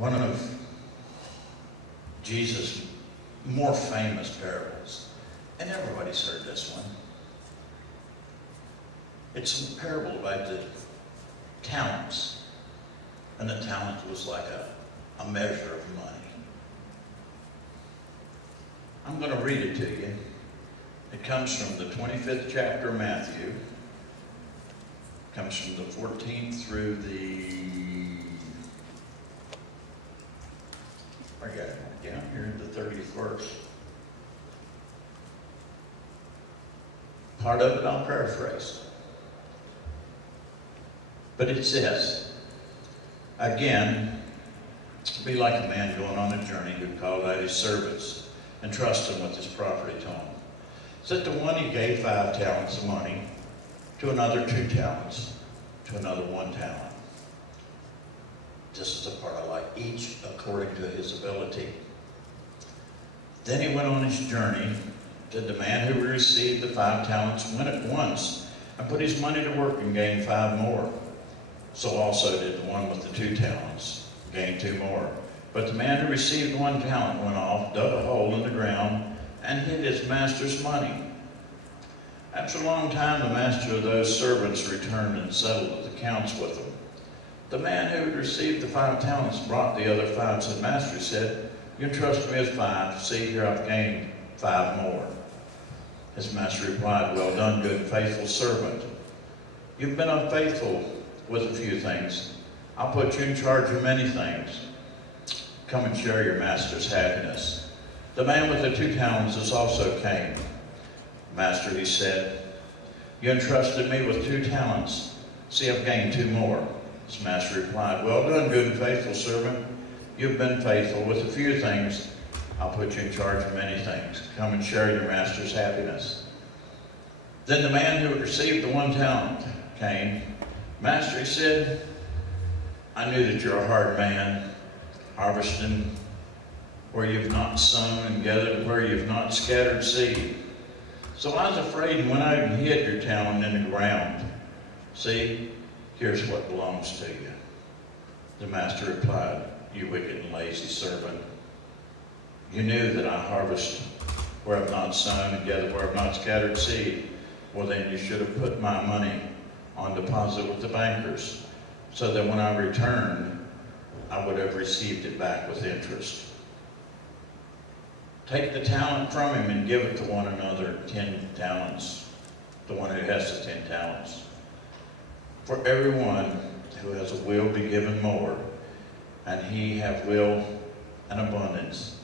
one of Jesus' more famous parables, and everybody's heard this one. It's a parable about the talents, and the talent was like a measure of money. I'm going to read it to you. It comes from the 25th chapter of Matthew. It comes from the 14th through I got it down here, the 30th verse. Part of it I'll paraphrase. But it says, again, be like a man going on a journey who called out his servants and trusted him with his property to him. So that to one he gave 5 talents of money, to another 2 talents, to another 1 talent. This is the part I like, each according to his ability. Then he went on his journey. To the man who received the 5 talents went at once and put his money to work and gained 5 more. So also did the one with the 2 talents, gained 2 more. But the man who received 1 talent went off, dug a hole in the ground, and hid his master's money. After a long time, the master of those servants returned and settled accounts with them. The man who had received the 5 talents brought the other 5, said, Master said, you entrusted me with 5. See, here I've gained 5 more. His master replied, well done, good and faithful servant. You've been unfaithful with a few things. I'll put you in charge of many things. Come and share your master's happiness. The man with the 2 talents also came. Master, he said, you entrusted me with 2 talents. See, I've gained 2 more. His master replied, well done, good and faithful servant. You've been faithful with a few things. I'll put you in charge of many things. Come and share your master's happiness. Then the man who had received the 1 talent came. Master, he said, I knew that you're a hard man, harvesting where you've not sown and gathered where you've not scattered seed. So I was afraid and went out and hid your talent in the ground. See, here's what belongs to you. The master replied, you wicked and lazy servant. You knew that I harvest where I've not sown and gather where I've not scattered seed. Well, then you should have put my money on deposit with the bankers, so that when I returned, I would have received it back with interest. Take the talent from him and give it to one another, 10 talents, the one who has the 10 talents. For everyone who has a will be given more, and he have will and abundance.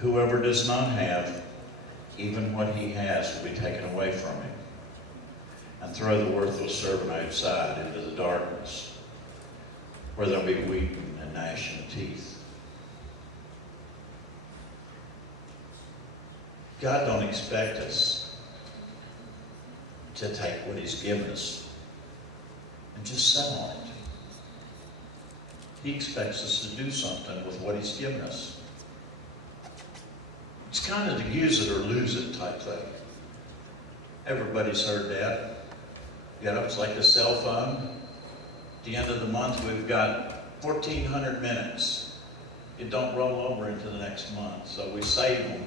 Whoever does not have, even what he has will be taken away from him. And throw the worthless servant outside into the darkness, where there'll be weeping and gnashing of teeth. God don't expect us to take what he's given us and just sit on it. He expects us to do something with what he's given us. It's kind of the use it or lose it type thing. Everybody's heard that. You know, it's like a cell phone. At the end of the month, we've got 1,400 minutes. It don't roll over into the next month. So we save them.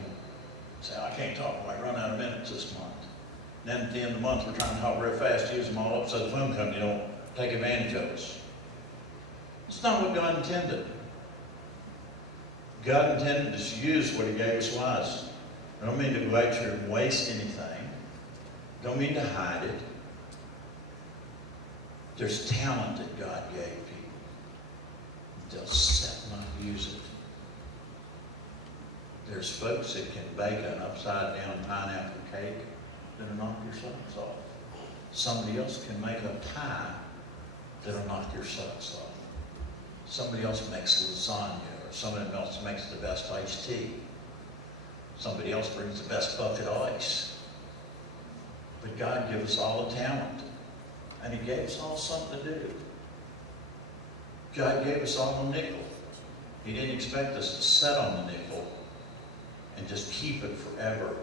Say, I can't talk, I might run out of minutes this month. And then at the end of the month, we're trying to talk real fast, use them all up so the phone company don't take advantage of us. It's not what God intended. God intended us to use what he gave us wisely. I don't mean to go out here and waste anything. Don't mean to hide it. There's talent that God gave people. They'll sit and not use it. There's folks that can bake an upside-down pineapple cake that'll knock your socks off. Somebody else can make a pie that'll knock your socks off. Somebody else makes lasagna, or somebody else makes the best iced tea. Somebody else brings the best bucket of ice. But God gave us all a talent, and he gave us all something to do. God gave us all a nickel. He didn't expect us to sit on the nickel and just keep it forever,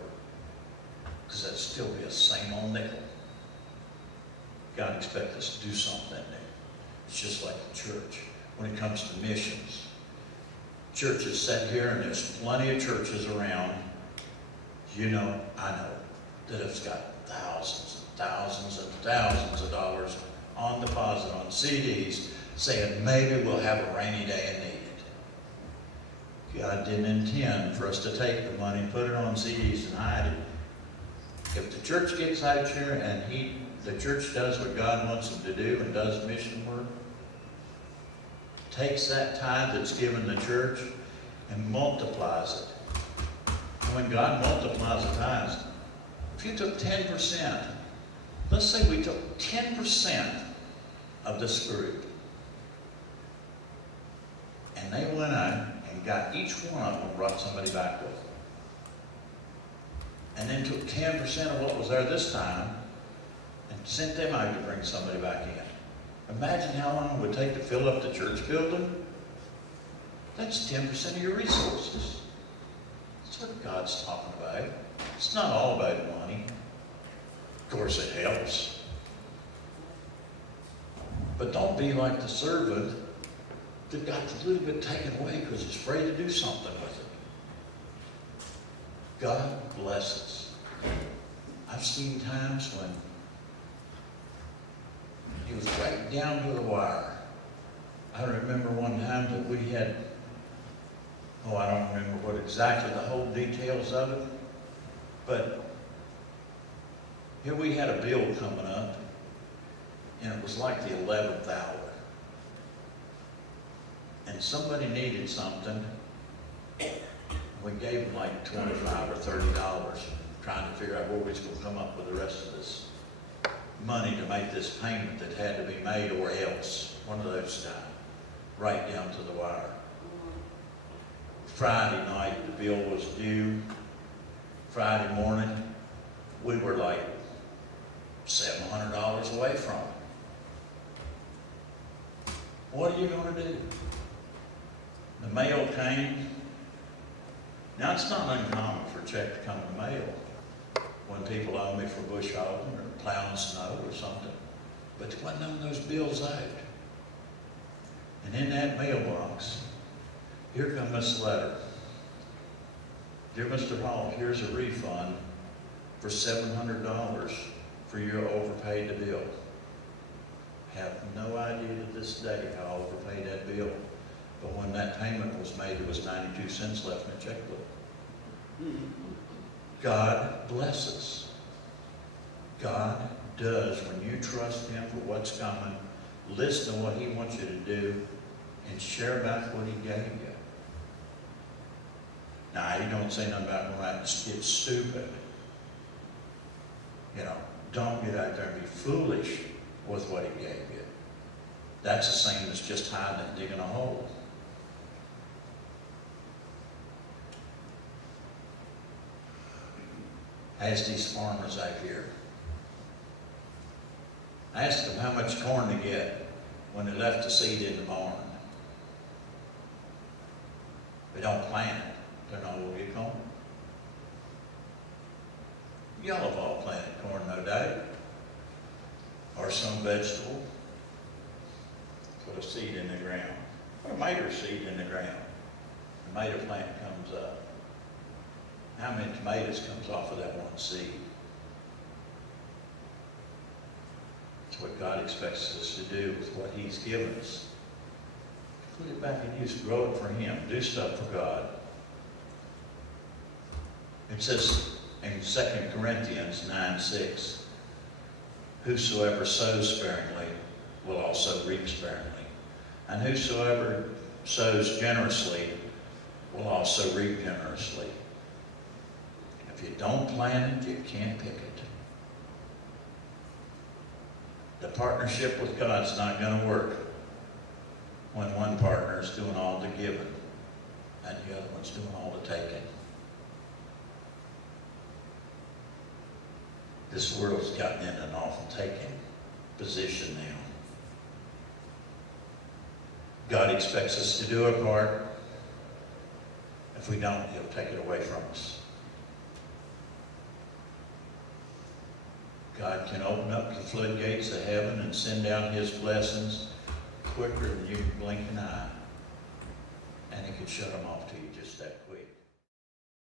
because that'd still be a same old nickel. God expects us to do something new. It's just like the church. When it comes to missions, churches set here, and there's plenty of churches around, I know, that have got thousands and thousands and thousands of dollars on deposit on CDs, saying maybe we'll have a rainy day and need it. God didn't intend for us to take the money, put it on CDs and hide it. If the church gets out here and the church does what God wants them to do and does mission work, takes that tithe that's given the church and multiplies it. And when God multiplies the tithes, if you took 10%, let's say we took 10% of this group, and they went out and got each one of them, brought somebody back with them, and then took 10% of what was there this time and sent them out to bring somebody back in. Imagine how long it would take to fill up the church building. That's 10% of your resources. That's what God's talking about. It's not all about money. Of course, it helps. But don't be like the servant that got a little bit taken away because he's afraid to do something with it. God bless us. I've seen times when he was right down to the wire. I remember one time that we had, I don't remember what exactly the whole details of it, but here we had a bill coming up, and it was like the 11th hour. And somebody needed something. We gave them like $25 or $30, trying to figure out where we was going to come up with the rest of this money to make this payment that had to be made, or else. One of those times. Right down to the wire. Friday night, the bill was due. Friday morning, we were like $700 away from it. What are you going to do? The mail came. Now, it's not uncommon for a check to come in the mail when people owe me for bush hogging or plowing snow or something. But there wasn't none of those bills out. And in that mailbox, here comes this letter. Dear Mr. Hall, here's a refund for $700 for your overpaid the bill. Have no idea to this day how I overpaid that bill. But when that payment was made, there was 92 cents left in the checkbook. God blesses. God does. When you trust Him for what's coming, listen to what He wants you to do, and share back what He gave you. Now, He don't say nothing about going out and get stupid. Don't get out there and be foolish with what He gave you. That's the same as just hiding and digging a hole. I asked these farmers out here. I asked them how much corn to get when they left the seed in the barn. They don't plant it. They're not going to get corn. Y'all have all planted corn, no doubt. Or some vegetable. Put a seed in the ground. Put a tomato seed in the ground. The tomato plant comes up. How many tomatoes comes off of that one seed? It's what God expects us to do with what He's given us. Put it back in use, grow it for Him, do stuff for God. It says in 2 Corinthians 9:6, whosoever sows sparingly will also reap sparingly. And whosoever sows generously will also reap generously. If you don't plant it, you can't pick it. The partnership with God's not going to work when one partner is doing all the giving and the other one's doing all the taking. This world's gotten into an awful taking position now. God expects us to do our part. If we don't, He'll take it away from us. God can open up the floodgates of heaven and send down His blessings quicker than you can blink an eye. And He could shut them off to you just that quick.